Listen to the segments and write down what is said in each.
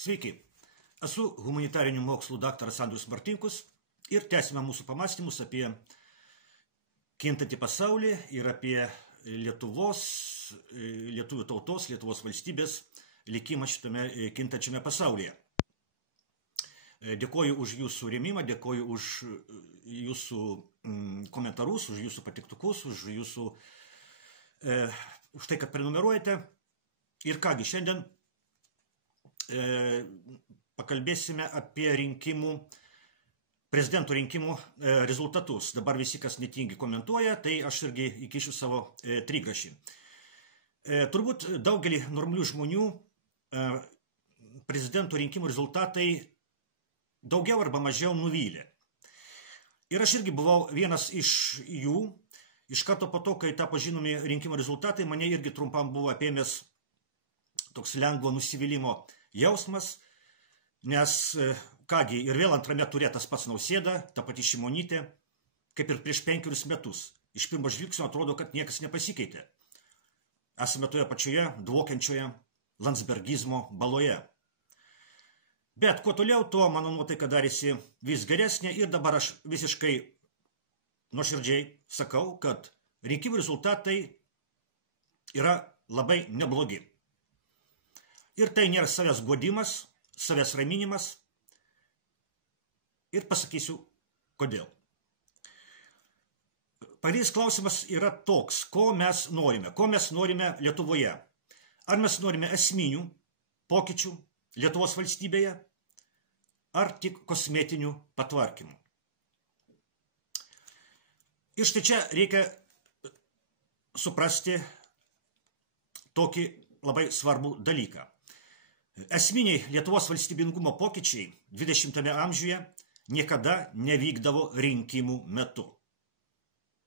Sveiki, esu humanitarinių mokslų daktaras Andrius Martinkus ir tęsime mūsų pamąstymus apie kintantį pasaulį ir apie lietuvių tautos, Lietuvos valstybės likimą šitame kintančiame pasaulyje. Dėkoju už jūsų rėmimą, dėkoju už jūsų komentarus, už jūsų patiktukus, už tai, kad prenumeruojate. Ir kągi, šiandien pakalbėsime apie prezidento rinkimų rezultatus. Dabar visi, kas netingi komentuoja, tai aš irgi įkišiu savo trigrašį. Turbūt daugelį normalių žmonių prezidento rinkimų rezultatai daugiau arba mažiau nuvylė. Ir aš irgi buvau vienas iš jų. Iš karto po to, kai tapo žinomi rinkimų rezultatai, mane irgi trumpam buvo apėmęs toks lengvo nusivylimo jausmas, nes, kągi, ir vėl antrame ture tas pats Nausėda, ta pati Šimonytė, kaip ir prieš 5 metus. Iš pirmo žvilgsnio atrodo, kad niekas nepasikeitė. Esame toje pačioje dvokiančioje landsbergizmo baloje. Bet kuo toliau, tuo mano nuotaika darėsi vis geresnė ir dabar aš visiškai nuoširdžiai sakau, kad rinkimų rezultatai yra labai neblogi. Ir tai nėra savęs guodimas, savęs raminimas. Ir pasakysiu, kodėl. Pagrindinis klausimas yra toks, ko mes norime. Ko mes norime Lietuvoje? Ar mes norime esminių pokyčių Lietuvos valstybėje, ar tik kosmetinių patvarkymų? Ir štai čia reikia suprasti tokį labai svarbų dalyką. Esminiai Lietuvos valstybingumo pokyčiai 20 amžiuje niekada nevykdavo rinkimų metu.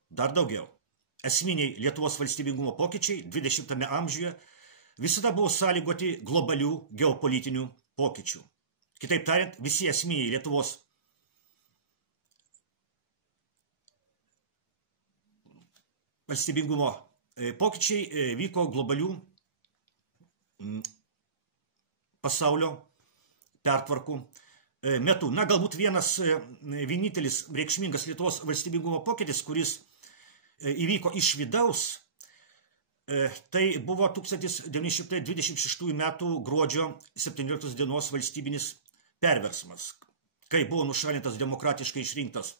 Dar daugiau. Esminiai Lietuvos valstybingumo pokyčiai 20 amžiuje visada buvo sąlygoti globalių geopolitinių pokyčių. Kitaip tariant, visi esminiai Lietuvos valstybingumo pokyčiai vyko globalių pasaulio pertvarkų metu. Na, galbūt vienintelis reikšmingas Lietuvos valstybingumo pokytis, kuris įvyko iš vidaus, tai buvo 1926 metų gruodžio 17 dienos valstybinis perversmas, kai buvo nušalintas demokratiškai išrinktas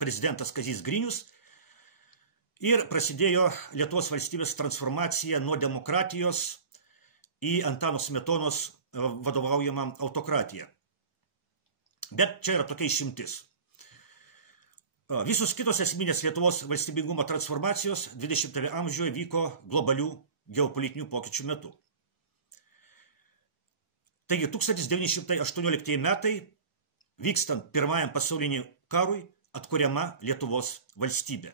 prezidentas Kazys Grinius ir prasidėjo Lietuvos valstybės transformacija nuo demokratijos į Antano Smetonos vadovaujamą autokratiją. Bet čia yra tokia išimtis. Visos kitos esminės Lietuvos valstybingumo transformacijos 20 amžiuje vyko globalių geopolitinių pokyčių metu. Taigi 1918 metai, vykstant Pirmajam pasauliniam karui, atkuriama Lietuvos valstybė.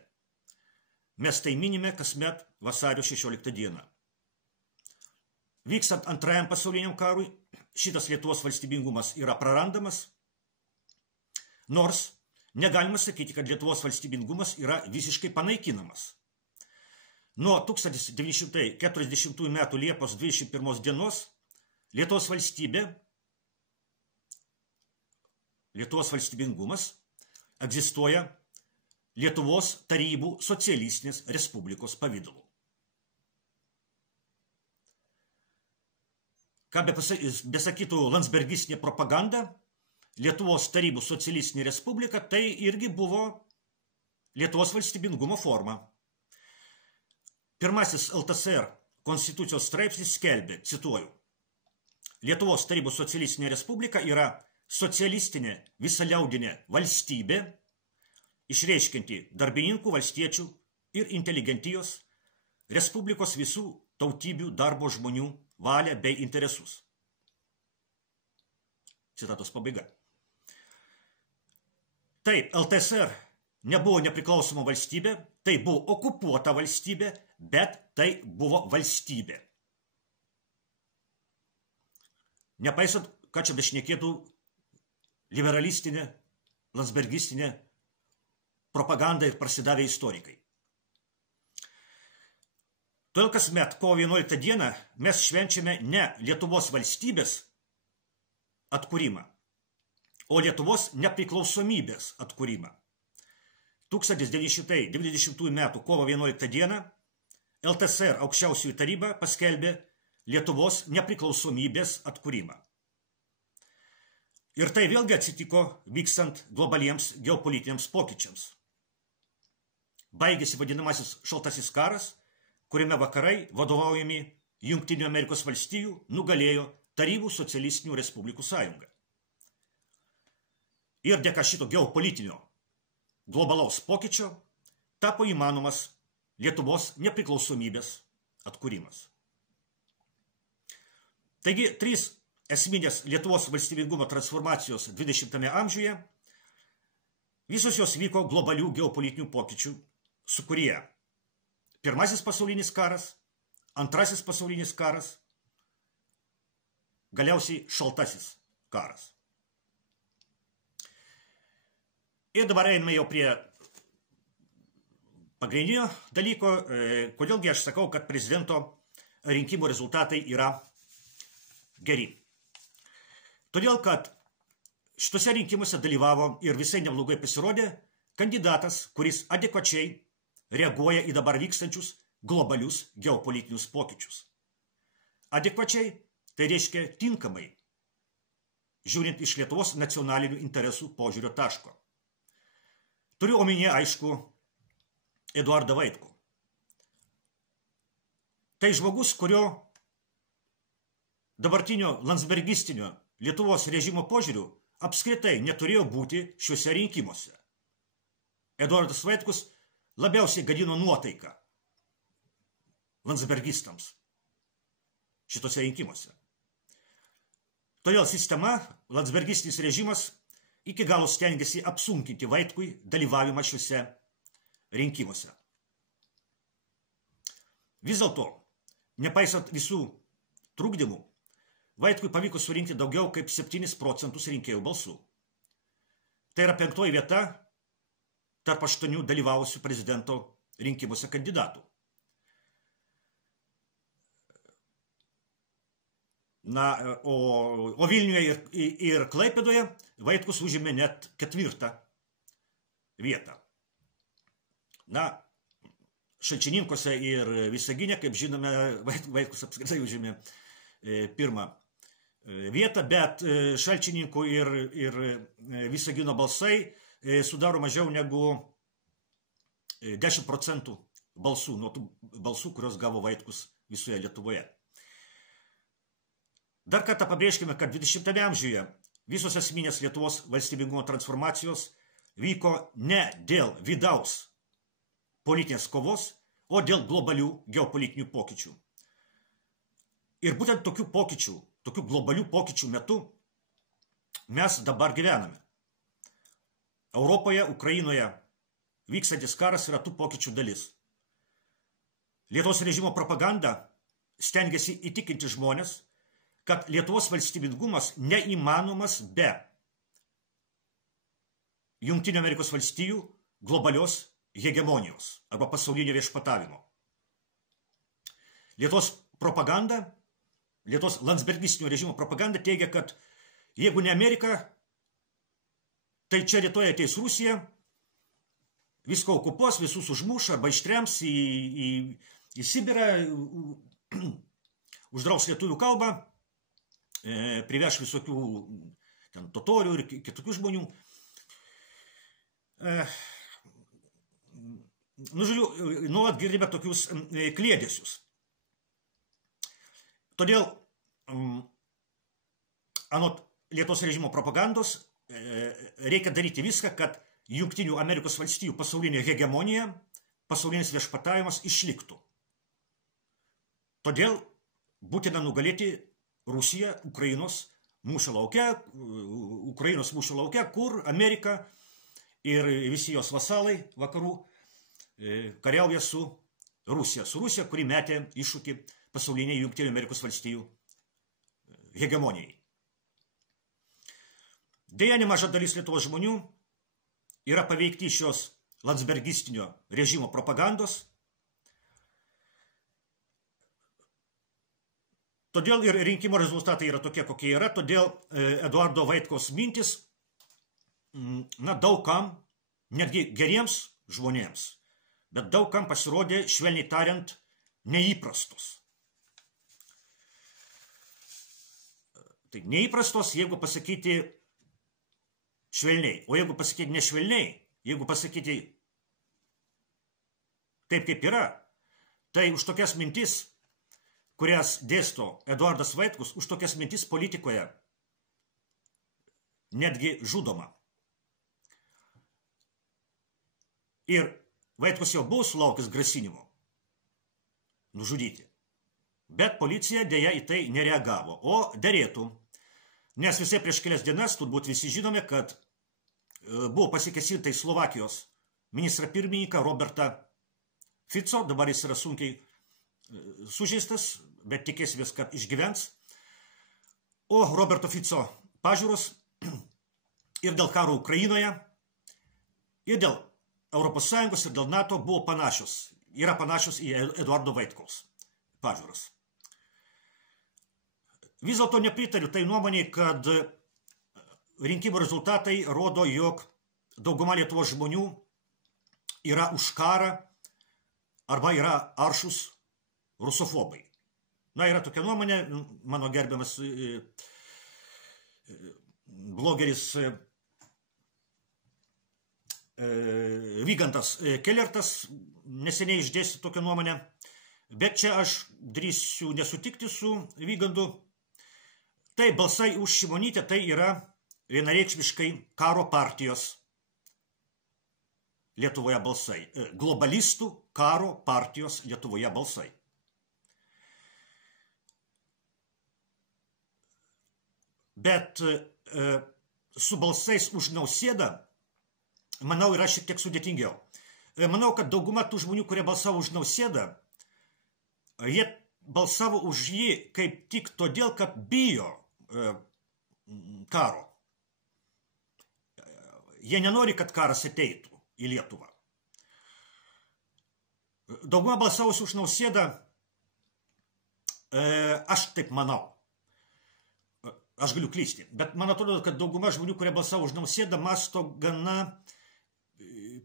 Mes tai minime kasmet vasario 16 dieną. Vykstant Antrajam pasauliniam karui, šitas Lietuvos valstybingumas yra prarandamas, nors negalima sakyti, kad Lietuvos valstybingumas yra visiškai panaikinamas. Nuo 1940 metų Liepos 21 dienos Lietuvos valstybingumas egzistuoja Lietuvos tarybų socialistinės respublikos pavidalu. Ką besakytų landsbergistinė propaganda, Lietuvos tarybų socialistinė respublika tai irgi buvo Lietuvos valstybingumo forma. Pirmasis LTSR konstitucijos straipsnis skelbė, cituoju, Lietuvos tarybų socialistinė respublika yra socialistinė visaliaudinė valstybė, išreiškianti darbininkų, valstiečių ir inteligentijos, respublikos visų tautybių darbo žmonių valią bei interesus. Citatos pabaiga. Taip, LTSR nebuvo nepriklausoma valstybė, tai buvo okupuota valstybė, bet tai buvo valstybė. Nepaisant, ką čia bešnekėtų liberalistinė, landsbergistinė propaganda ir prasidavę istorikai. Todėl kasmet kovo 11 dieną mes švenčiame ne Lietuvos valstybės atkūrimą, o Lietuvos nepriklausomybės atkūrimą. 1990 m. kovo 11 d. LTSR aukščiausioji taryba paskelbė Lietuvos nepriklausomybės atkūrimą. Ir tai vėlgi atsitiko vykstant globaliems geopolitiniams pokyčiams. Baigėsi vadinamasis šaltasis karas, kuriame vakarai, vadovaujami Jungtinių Amerikos valstijų, nugalėjo Tarybų socialistinių respublikų sąjungą. Ir dėka šito geopolitinio globalaus pokyčio tapo įmanomas Lietuvos nepriklausomybės atkūrimas. Taigi, 3 esminės Lietuvos valstybingumo transformacijos 20 amžiuje, visos jos vyko globalių geopolitinių pokyčių sūkuryje. Pirmasis pasaulinis karas, antrasis pasaulinis karas, galiausiai šaltasis karas. Ir dabar einame jau prie pagrindinio dalyko, kodėlgi aš sakau, kad prezidento rinkimų rezultatai yra geri. Todėl, kad šituose rinkimuose dalyvavo ir visai neblogai pasirodė kandidatas, kuris adekvačiai reaguoja į dabar vykstančius globalius geopolitinius pokyčius. Adekvačiai, tai reiškia tinkamai, žiūrint iš Lietuvos nacionalinių interesų požiūrio taško. Turiu omenyje, aišku, Eduardą Vaitkų. Tai žmogus, kurio dabartinio landsbergistinio Lietuvos režimo požiūrių apskritai neturėjo būti šiuose rinkimuose. Eduardas Vaitkus labiausiai gadino nuotaiką landsbergistams šitose rinkimuose. Todėl sistema, landsbergistinis režimas, iki galo stengiasi apsunkinti Vaitkui dalyvavimą šiuose rinkimuose. Vis dėlto, nepaisant visų trukdymų, Vaitkui pavyko surinkti daugiau kaip 7 procentus rinkėjų balsų. Tai yra 5 vieta tarp 8 dalyvavusių prezidento rinkimuose kandidatų. O Vilniuje ir Klaipėdoje Vaitkus užėmė net 4 vietą. Šalčininkuose ir Visagine, kaip žinome, Vaitkus apskritai užėmė 1 vietą, bet Šalčininkų ir Visagino balsai sudaro mažiau negu 10 procentų balsų, nuo tų balsų, kurios gavo Vaitkus visoje Lietuvoje. Dar kartą pabrėžkime, kad 20 amžiuje visos esminės Lietuvos valstybingumo transformacijos vyko ne dėl vidaus politinės kovos, o dėl globalių geopolitinių pokyčių. Ir būtent tokių pokyčių, tokių globalių pokyčių metu mes dabar gyvename. Europoje, Ukrainoje vykstantis karas yra tų pokyčių dalis. Lietuvos režimo propaganda stengiasi įtikinti žmonės, kad Lietuvos valstybingumas neįmanomas be Jungtinių Amerikos valstijų globalios hegemonijos arba pasaulinio viešpatavimo. Lietuvos propaganda, Lietuvos landsbergistinio režimo propaganda teigia, kad jeigu ne Amerika, tai čia rytoj ateis Rusija, visko okupuos, visus užmuš arba ištrems į Sibirą, uždraus lietuvių kalbą, priveš visokių totorių ir kitokių žmonių. Nuolat girdime tokius kliedesius. Todėl, anot Lietuvos režimo propagandos, reikia daryti viską, kad Jungtinių Amerikos valstijų pasaulinė hegemonija, pasaulinis viešpatavimas išliktų. Todėl būtina nugalėti Rusiją Ukrainos mūšio lauke, kur Amerika ir visi jos vasalai vakarų kariauja su Rusija. Su Rusija, kuri metė iššūkį pasauliniai Jungtinių Amerikos valstijų hegemonijai. Deja, nemaža dalis Lietuvos žmonių yra paveikti šios landsbergistinio režimo propagandos. Todėl ir rinkimo rezultatai yra tokie, kokie yra, todėl Eduardo Vaitkaus mintis, daugam, netgi geriems žmonėms, bet daugam pasirodė, švelniai tariant, neįprastos. Tai neįprastos, jeigu pasakyti švelniai, o jeigu pasakyti nešvelniai, jeigu pasakyti taip, kaip yra, tai už tokias mintis, kurias dėsto Eduardas Vaitkus, už tokias mintis politikoje netgi žudoma. Ir Vaitkus jau buvo sulaukęs grasinimo nužudyti. Bet policija dėja į tai nereagavo, o derėtų. Nes visai prieš kelias dienas, turbūt visi žinome, kad buvo pasikėsinta į Slovakijos ministrą pirmininką Robertą Fico, dabar jis yra sunkiai sužeistas, bet tikėsimės, kad išgyvens. O Roberto Fico pažiūros ir dėl karo Ukrainoje, ir dėl ES, ir dėl NATO buvo panašios, yra panašios į Eduardo Vaitkaus pažiūros. Vis dėlto nepritariu tai nuomonei, kad rinkimų rezultatai rodo, jog dauguma Lietuvos žmonių yra už karą arba yra aršus rusofobai. Yra tokia nuomonė, mano gerbiamas blogeris Vygantas Kelertas neseniai išdėstė tokią nuomonę, bet čia aš drįsiu nesutikti su Vygandu. Tai balsai už Šimonytę, tai yra vienareikšmiškai karo partijos Lietuvoje balsai. Globalistų karo partijos Lietuvoje balsai. Bet su balsais už Nausėdą, manau, yra šiek tiek sudėtingiau. Manau, kad dauguma tų žmonių, kurie balsavo už Nausėdą, jie balsavo už jį kaip tik todėl, kad bijo karo. Jie nenori, kad karas ateitų į Lietuvą. Dauguma balsavusių už Nausėdą, aš taip manau. Aš galiu klysti, bet man atrodo, kad dauguma žmonių, kurie balsavo už Nausėdą, masto gana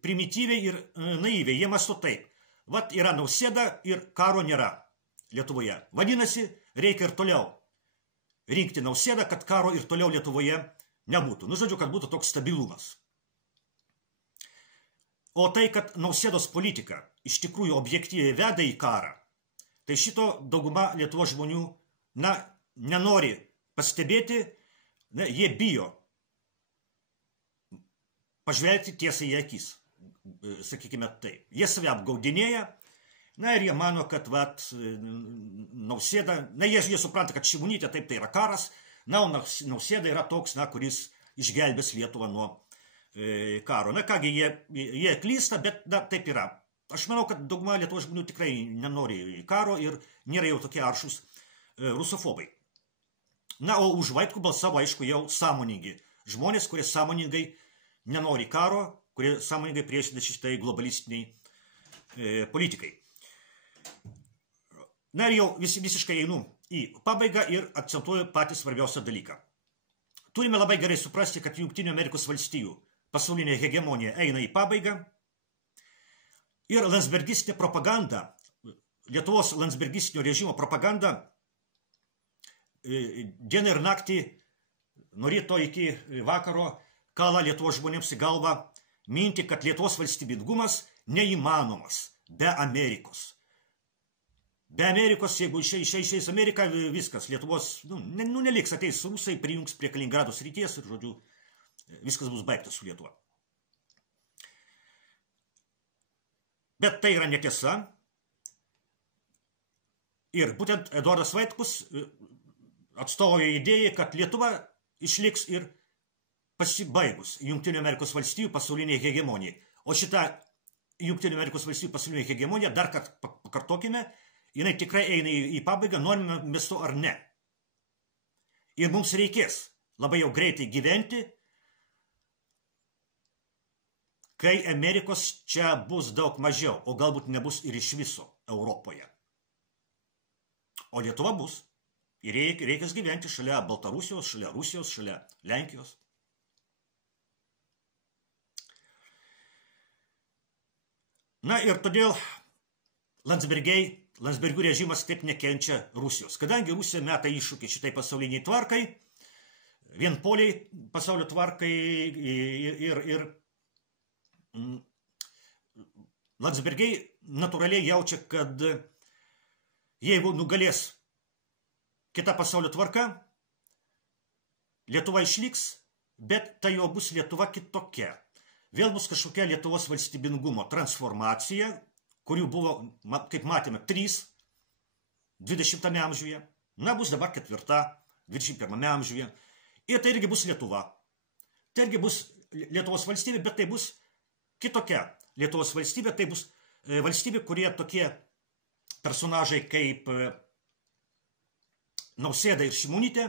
primityviai ir naiviai. Jie masto taip. Vat yra Nausėda ir karo nėra Lietuvoje. Vadinasi, reikia ir toliau rinkti Nausėdą, kad karo ir toliau Lietuvoje nebūtų. Žodžiu, kad būtų toks stabilumas. O tai, kad Nausėdos politika iš tikrųjų objektyviai veda į karą, tai šito dauguma Lietuvos žmonių, nenori pastebėti, jie bijo pažvelgti tiesai į akis, sakykime taip. Jie save apgaudinėja, ir jie mano, kad Nausėda, jie supranta, kad Šimonytė taip tai yra karas, o Nausėda yra toks, kuris išgelbės Lietuvą nuo karo. Kągi, jie klysta, bet taip yra. Aš manau, kad dauguma Lietuvos žmonių tikrai nenori karo ir nėra jau tokie aršus rusofobai. O už Vaitkų balsavo, aišku, jau sąmoningi žmonės, kurie sąmoningai nenori karo, kurie sąmoningai priešina šitai globalistiniai politikai. Ir jau visiškai einu į pabaigą ir akcentuoju patį svarbiausią dalyką. Turime labai gerai suprasti, kad Jungtinių Amerikos valstijų pasaulinė hegemonija eina į pabaigą ir landsbergistinė propaganda, Lietuvos landsbergistinio režimo propaganda dieną ir naktį, nuo ryto iki vakaro, kala Lietuvos žmonėms į galvą mintį, kad Lietuvos valstybingumas neįmanomas be Amerikos. Be Amerikos, jeigu išeis Amerika, viskas, Lietuvos, neliks, ateis rusai, prijungs prie Kaliningrado srities ir, žodžiu, viskas bus baigtas su Lietuva. Bet tai yra netiesa. Ir būtent Eduardas Vaitkus atstovauja idėjai, kad Lietuva išliks ir pasibaigus Jungtinių Amerikos valstijų pasauliniai hegemonijai. O šitą Jungtinių Amerikos valstijų pasaulinė hegemonija, dar kartą pakartokime, jinai tikrai eina į pabaigą, norime mes to ar ne. Ir mums reikės labai jau greitai gyventi, kai Amerikos čia bus daug mažiau, o galbūt nebus ir iš viso Europoje. O Lietuva bus. Ir reikės gyventi šalia Baltarusijos, šalia Rusijos, šalia Lenkijos. Na ir todėl Landsbergių režimas taip nekenčia Rusijos. Kadangi Rusija meta iššūkį šitai pasauliniai tvarkai, vienpoliai pasaulio tvarkai ir Landsbergiai natūraliai jaučia, kad jeigu nugalės kita pasaulio tvarka, Lietuva išliks, bet tai jau bus Lietuva kitokia. Vėl bus kažkokia Lietuvos valstybingumo transformacija, kurių buvo, kaip matėme, 3 20 amžiuje, na, bus dabar 4 21 amžiuje. Ir tai irgi bus Lietuva. Tai irgi bus Lietuvos valstybė, bet tai bus kitokia Lietuvos valstybė, tai bus valstybė, kurie tokie personažai kaip Nausėda ir Šimonytė,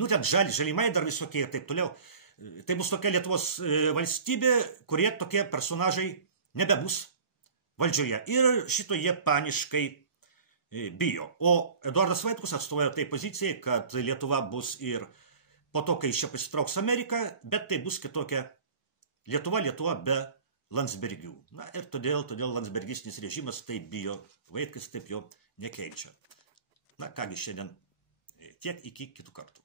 nu, ten Žalimai dar visokie ir taip toliau. Tai bus tokia Lietuvos valstybė, kurie tokie personažai nebebus valdžioje. Ir šito jie paniškai bijo. O Eduardas Vaitkus atstovauja tai pozicijai, kad Lietuva bus ir po to, kai iš čia pasitrauks Amerika, bet tai bus kitokia Lietuva be Landsbergių. Na ir todėl landsbergistinis režimas taip bijo, Vaitkus taip jo nekeičia. Na kągi, šiandien tiek, iki kitų kartų.